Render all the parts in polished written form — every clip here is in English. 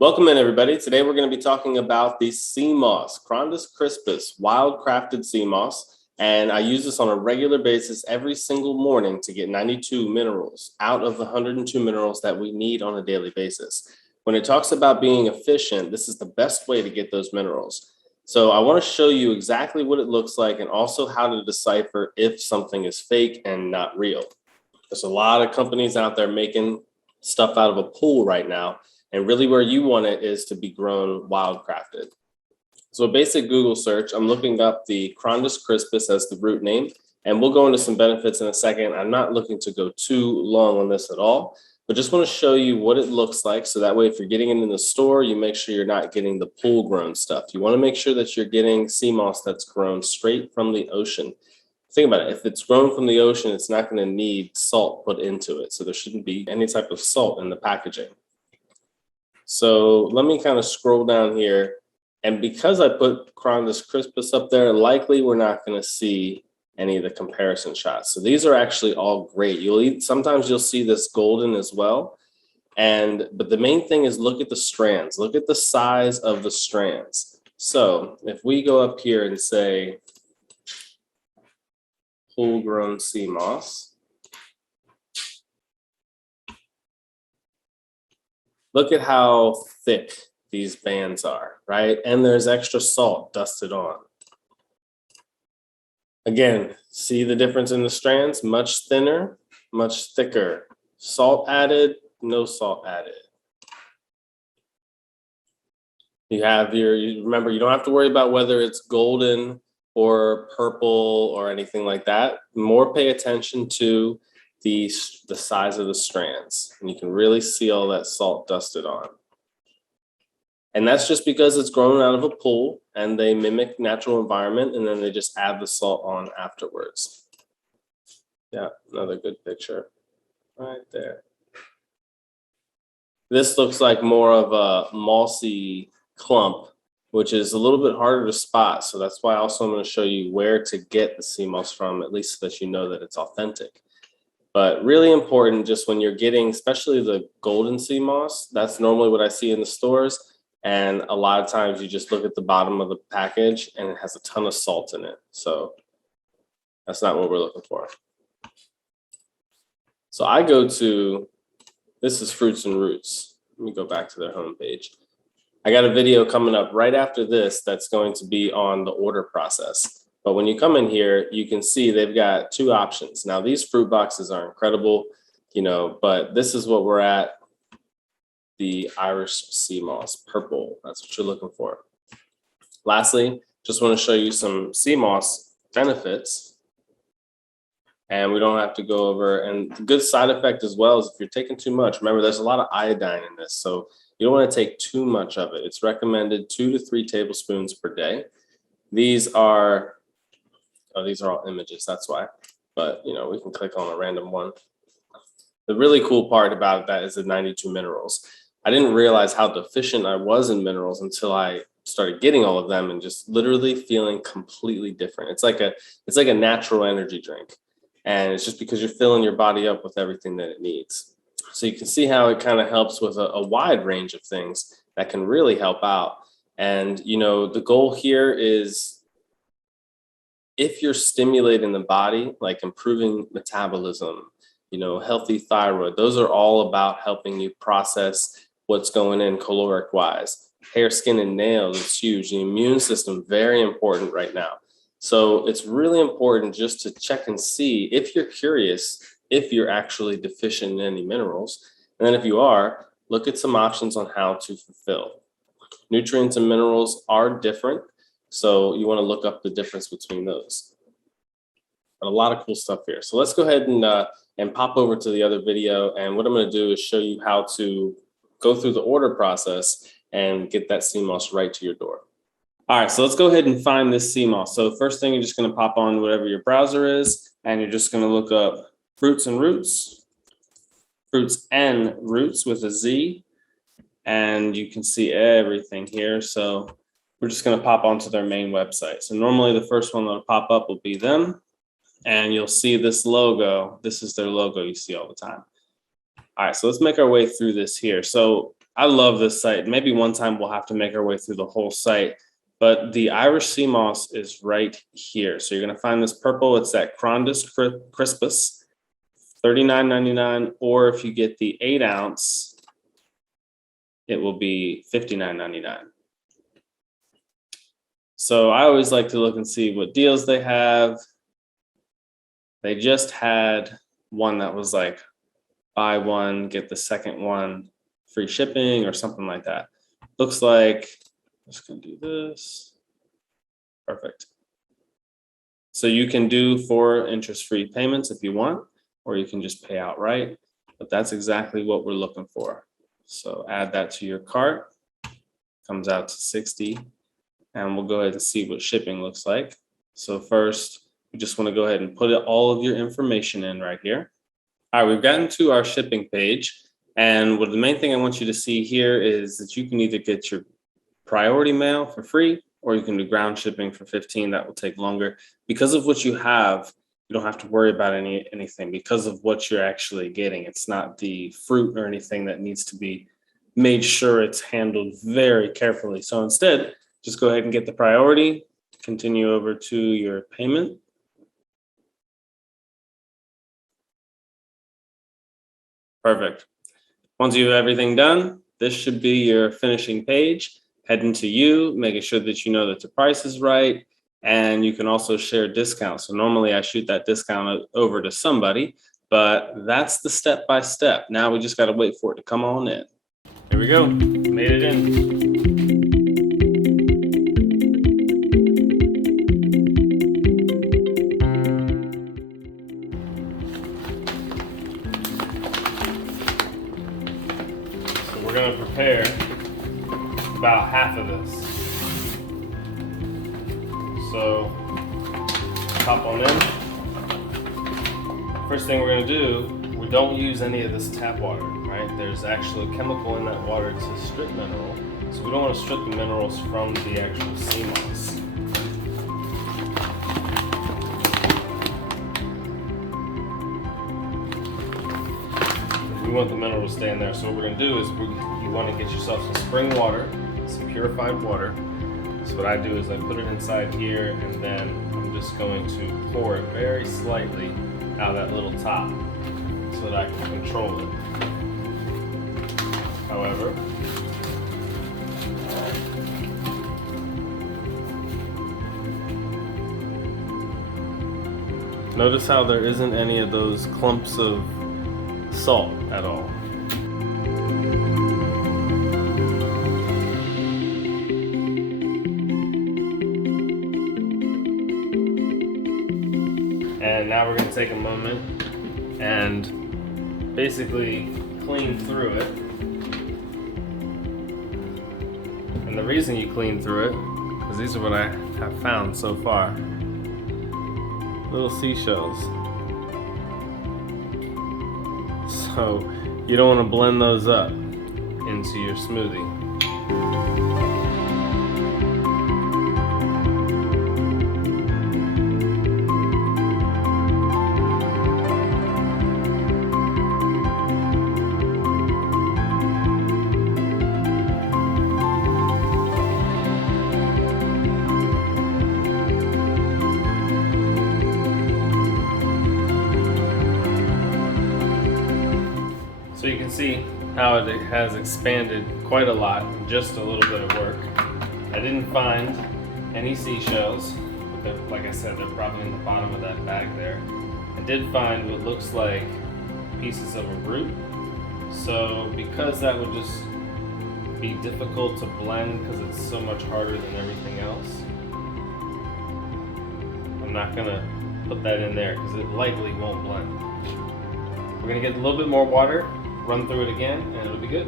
Welcome in, everybody. Today we're going to be talking about the Seamoss, Chrondus crispis, wild-crafted Seamoss. And I use this on a regular basis every single morning to get 92 minerals out of the 102 minerals that we need on a daily basis. When it talks about being efficient, this is the best way to get those minerals. So I want to show you exactly what it looks like and also how to decipher if something is fake and not real. There's a lot of companies out there making stuff out of a pool right now. And really where you want it is to be grown wild-crafted. So a basic Google search, I'm looking up the Chrondus crispis as the root name, and we'll go into some benefits in a second. I'm not looking to go too long on this at all, but just want to show you what it looks like. So that way, if you're getting it in the store, you make sure you're not getting the pool grown stuff. You want to make sure that you're getting Seamoss that's grown straight from the ocean. Think about it. If it's grown from the ocean, it's not going to need salt put into it. So there shouldn't be any type of salt in the packaging. So let me kind of scroll down here. And because I put Chrondus crispis up there, likely we're not going to see any of the comparison shots. So these are actually all great. Sometimes you'll see this golden as well. But the main thing is look at the strands. Look at the size of the strands. So if we go up here and say full-grown Seamoss, look at how thick these bands are, right? And there's extra salt dusted on. Again, see the difference in the strands? Much thinner, much thicker. Salt added, no salt added. Remember, you don't have to worry about whether it's golden or purple or anything like that. More pay attention to the size of the strands, and you can really see all that salt dusted on. And that's just because it's grown out of a pool and they mimic natural environment, and then they just add the salt on afterwards. Yeah, another good picture right there. This looks like more of a mossy clump, which is a little bit harder to spot. So that's why also I'm going to show you where to get the Seamoss from, at least so that you know that it's authentic. But really important, just when you're getting, especially the golden Seamoss, that's normally what I see in the stores. And a lot of times you just look at the bottom of the package and it has a ton of salt in it. So that's not what we're looking for. So I go to, this is Fruits and Roots. Let me go back to their homepage. I got a video coming up right after this that's going to be on the order process. But when you come in here, you can see they've got two options. Now, these fruit boxes are incredible, but this is what we're at. The Irish Seamoss, purple. That's what you're looking for. Lastly, just want to show you some Seamoss benefits. And we don't have to go over, and the good side effect as well is if you're taking too much, remember there's a lot of iodine in this. So you don't want to take too much of it. It's recommended 2 to 3 tablespoons per day. These are all images, that's why. But, we can click on a random one. The really cool part about that is the 92 minerals. I didn't realize how deficient I was in minerals until I started getting all of them and just literally feeling completely different. It's like a natural energy drink. And it's just because you're filling your body up with everything that it needs. So you can see how it kind of helps with a wide range of things that can really help out. And, the goal here is, if you're stimulating the body, like improving metabolism, healthy thyroid, those are all about helping you process what's going in caloric wise. Hair, skin, and nails, it's huge. The immune system, very important right now. So it's really important just to check and see if you're curious, if you're actually deficient in any minerals. And then if you are, look at some options on how to fulfill. Nutrients and minerals are different. So you want to look up the difference between those. But a lot of cool stuff here. So let's go ahead and pop over to the other video. And what I'm going to do is show you how to go through the order process and get that Seamoss right to your door. All right, so let's go ahead and find this Seamoss. So first thing, you're just going to pop on whatever your browser is, and you're just going to look up Fruits and Roots with a Z, and you can see everything here. So we're just going to pop onto their main website. So normally the first one that'll pop up will be them. And you'll see this logo. This is their logo you see all the time. All right, so let's make our way through this here. So I love this site. Maybe one time we'll have to make our way through the whole site, but the Irish Seamoss is right here. So you're gonna find this purple, it's that Chrondus Crispis, $39.99, or if you get the 8 ounce, it will be $59.99. So I always like to look and see what deals they have. They just had one that was like buy one, get the second one free shipping or something like that. Looks like, I'm just gonna do this. Perfect. So you can do 4 interest-free payments if you want, or you can just pay outright, but that's exactly what we're looking for. So add that to your cart, comes out to 60, and we'll go ahead and see what shipping looks like. So first, you just wanna go ahead and put all of your information in right here. All right, we've gotten to our shipping page, and the main thing I want you to see here is that you can either get your priority mail for free, or you can do ground shipping for $15. That will take longer. Because of what you have, you don't have to worry about anything because of what you're actually getting. It's not the fruit or anything that needs to be made sure it's handled very carefully. So instead, just go ahead and get the priority, continue over to your payment. Perfect. Once you have everything done, this should be your finishing page. Head into you, making sure that you know that the price is right, and you can also share discounts. So normally I shoot that discount over to somebody, but that's the step-by-step. Now we just gotta wait for it to come on in. Here we go, made it in. We're going to prepare about half of this. So hop on in. First thing we're going to do, we don't use any of this tap water, right? There's actually a chemical in that water to strip mineral. So we don't want to strip the minerals from the actual Seamoss. We want the mineral to stay in there. So what we're going to do is you want to get yourself some spring water, some purified water. So what I do is I put it inside here, and then I'm just going to pour it very slightly out of that little top so that I can control it. However, notice how there isn't any of those clumps of salt at all. And now we're going to take a moment and basically clean through it. And the reason you clean through it, because these are what I have found so far. Little seashells. So you don't want to blend those up into your smoothie. So you can see how it has expanded quite a lot in just a little bit of work. I didn't find any seashells, but like I said, they're probably in the bottom of that bag there. I did find what looks like pieces of a root. So because that would just be difficult to blend because it's so much harder than everything else, I'm not gonna put that in there because it likely won't blend. We're gonna get a little bit more water, run through it again, and it'll be good.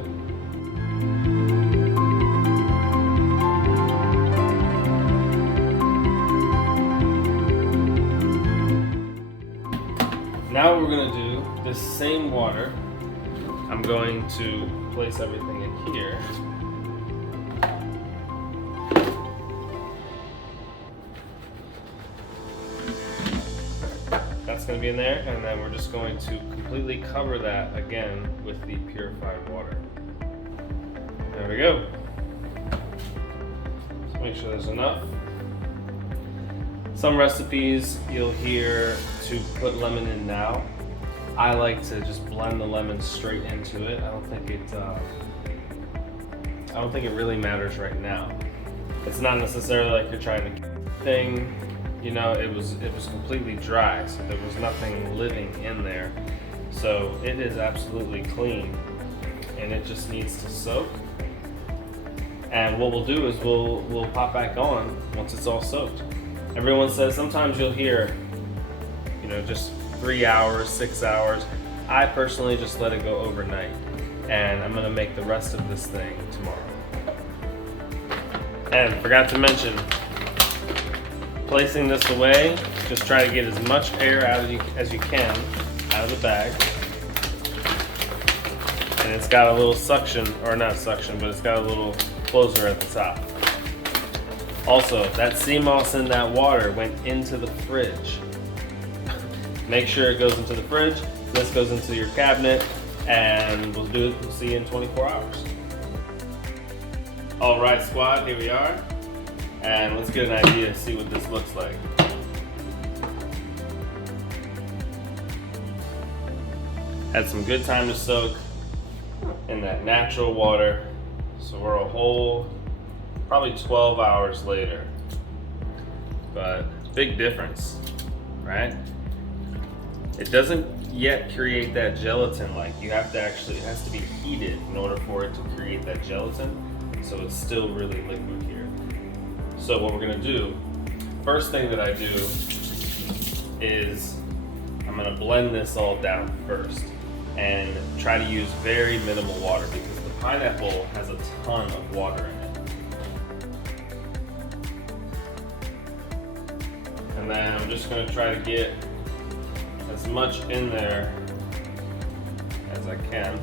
Now what we're gonna do, this same water, I'm going to place everything in here. That's going to be in there, and then we're just going to completely cover that again with the purified water. There we go. So make sure there's enough. Some recipes you'll hear to put lemon in now. I like to just blend the lemon straight into it. I don't think it really matters right now. It's not necessarily like you're trying to thing. You know, it was completely dry, so there was nothing living in there. So it is absolutely clean, and it just needs to soak. And what we'll do is we'll pop back on once it's all soaked. Everyone says sometimes you'll hear, you know, just 3 hours, 6 hours. I personally just let it go overnight, and I'm gonna make the rest of this thing tomorrow. And forgot to mention, placing this away, just try to get as much air out as you can out of the bag. And it's got a little suction, or not suction, but it's got a little closer at the top. Also, that Seamoss in that water went into the fridge. Make sure it goes into the fridge. This goes into your cabinet, and we'll see you in 24 hours. All right, squad, here we are. And let's get an idea, see what this looks like. Had some good time to soak in that natural water. So we're a whole, probably 12 hours later. But big difference, right? It doesn't yet create that gelatin-like. You have to actually, it has to be heated in order for it to create that gelatin. So it's still really liquid here. So what we're gonna do, first thing that I do is I'm gonna blend this all down first and try to use very minimal water because the pineapple has a ton of water in it. And then I'm just gonna try to get as much in there as I can.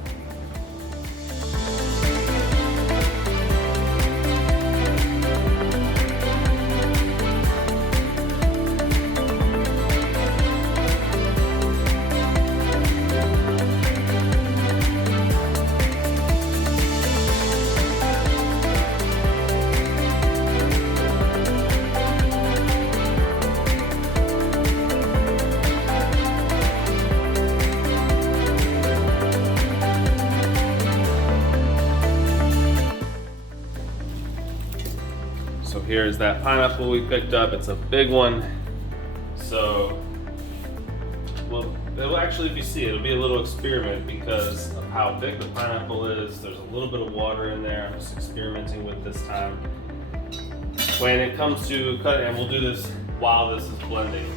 So here's that pineapple we picked up. It's a big one. So, well, it'll actually, if you see, it'll be a little experiment because of how big the pineapple is. There's a little bit of water in there. I'm just experimenting with this time. When it comes to cutting, and we'll do this while this is blending.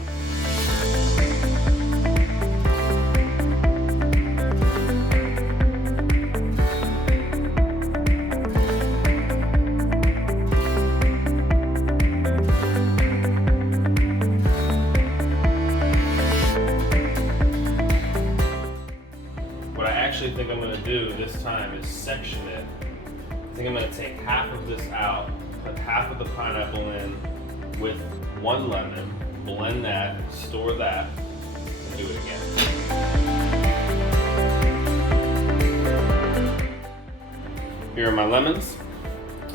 I think I'm going to do this time is section it. I think I'm going to take half of this out, put half of the pineapple in with 1 lemon, blend that, store that, and do it again. Here are my lemons.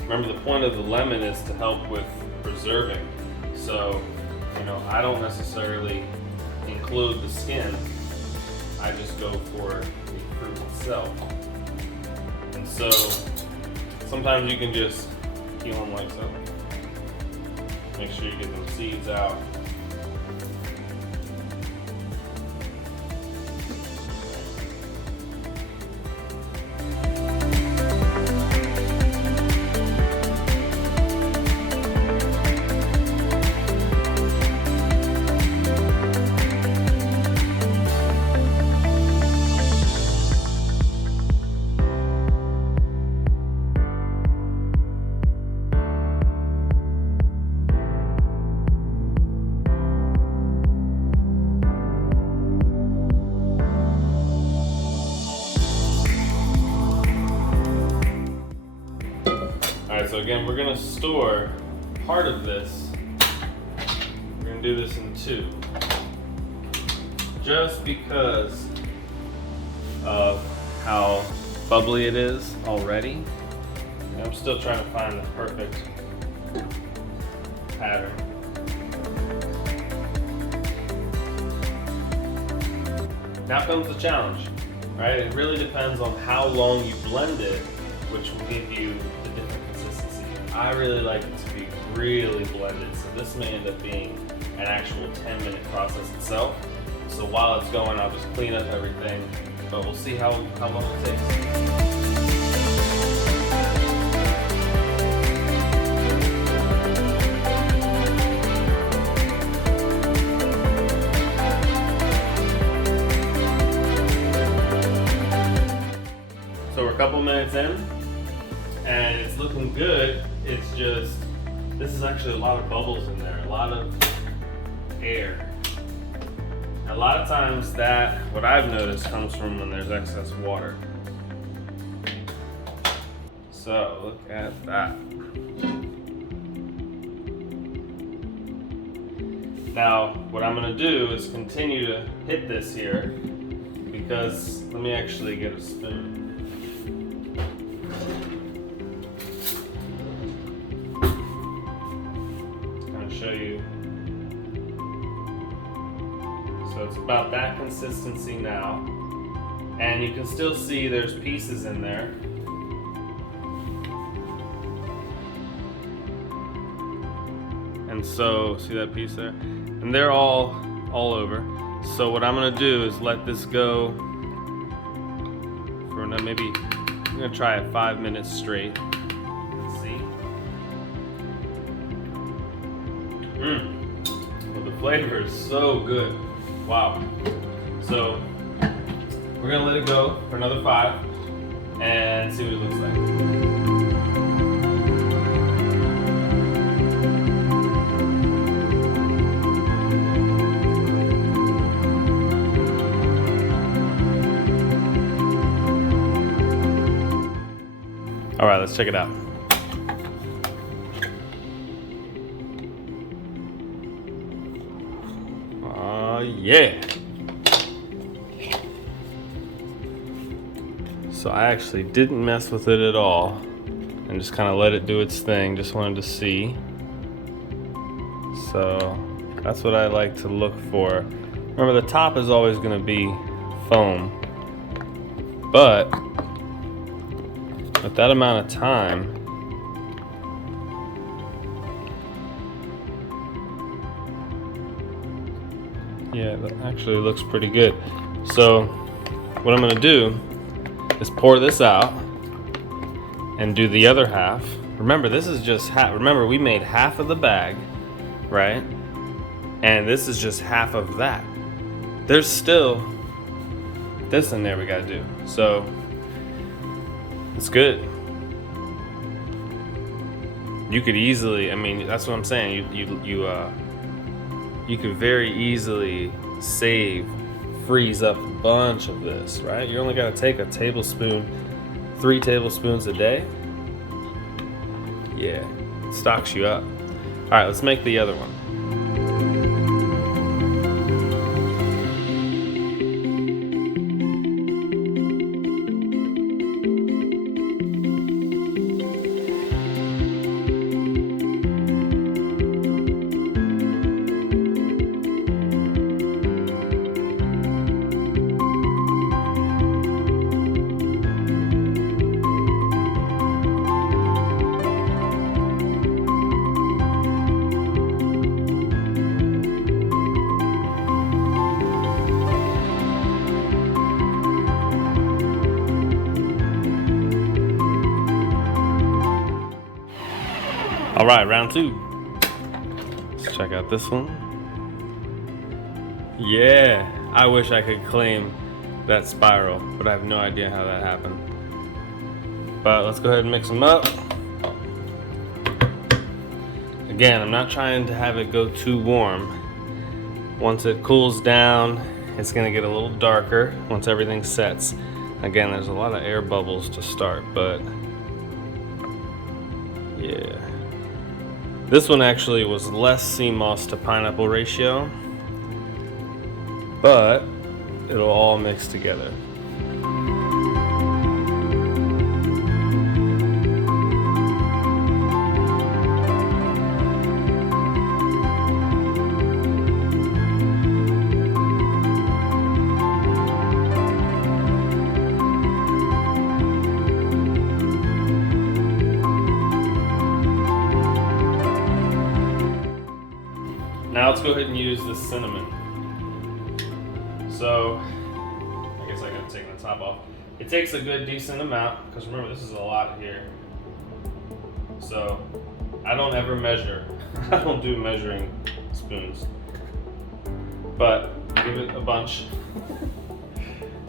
Remember, the point of the lemon is to help with preserving. So, you know, I don't necessarily include the skin. I just go for fruit itself. And so sometimes you can just peel them like so. Make sure you get those seeds out. So again, we're gonna store part of this. We're gonna do this in 2. Just because of how bubbly it is already. I'm still trying to find the perfect pattern. Now comes the challenge, right? It really depends on how long you blend it, which will give you the different consistency. I really like it to be really blended, so this may end up being an actual 10-minute process itself. So while it's going, I'll just clean up everything, but we'll see how long it takes. So we're a couple minutes in, and it's looking good. It's just, this is actually a lot of bubbles in there, a lot of air. A lot of times that, what I've noticed, comes from when there's excess water. So look at that. Now, what I'm gonna do is continue to hit this here, because let me actually get a spoon. Show you. So it's about that consistency now, and you can still see there's pieces in there. And so, see that piece there? And they're all over. So what I'm gonna do is let this go for maybe, I'm gonna try it 5 minutes straight. Well, the flavor is so good. Wow. So we're gonna let it go for another 5 and see what it looks like. All right, let's check it out. Yeah. So I actually didn't mess with it at all and just kind of let it do its thing. Just wanted to see. So that's what I like to look for. Remember, the top is always going to be foam, but with that amount of time, yeah, that actually looks pretty good. So what I'm gonna do is pour this out and do the other half. Remember, this is just half. Remember, we made half of the bag, right? And this is just half of that. There's still this in there we gotta do. So it's good. You could easily, I mean, that's what I'm saying. You could very easily freeze up a bunch of this, right? You only got to take a tablespoon, 3 tablespoons a day. Yeah, it stocks you up. All right, let's make the other one. All right, round 2. Let's check out this one. Yeah, I wish I could claim that spiral, but I have no idea how that happened. But let's go ahead and mix them up. Again, I'm not trying to have it go too warm. Once it cools down, it's gonna get a little darker once everything sets. Again, there's a lot of air bubbles to start, but yeah. This one actually was less Seamoss to pineapple ratio, but it'll all mix together. Now let's go ahead and use the cinnamon. So, I guess I gotta take the top off. It takes a good decent amount, because remember this is a lot here. So, I don't ever measure. I don't do measuring spoons. But give it a bunch.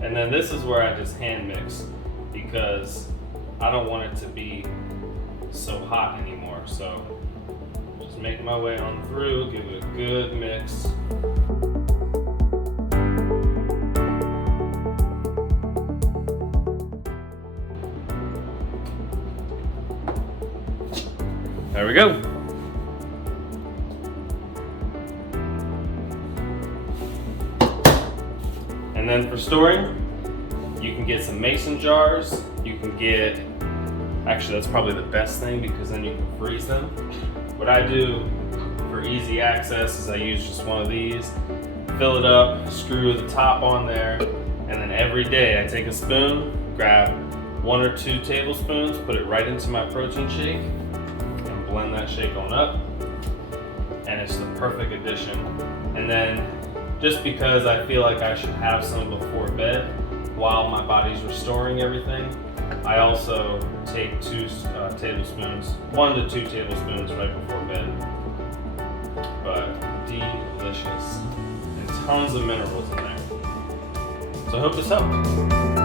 And then this is where I just hand mix, because I don't want it to be so hot anymore. So just make my way on through, give it a good mix. There we go. And then for storing, you can get some mason jars. You can get, actually that's probably the best thing, because then you can freeze them. What I do for easy access is I use just one of these, fill it up, screw the top on there, and then every day I take a spoon, grab 1 or 2 tablespoons, put it right into my protein shake, and blend that shake on up. And it's the perfect addition. And then just because I feel like I should have some before bed while my body's restoring everything, I also take 2 tablespoons, 1 to 2 tablespoons right before bed. But delicious. And tons of minerals in there. So I hope this helped.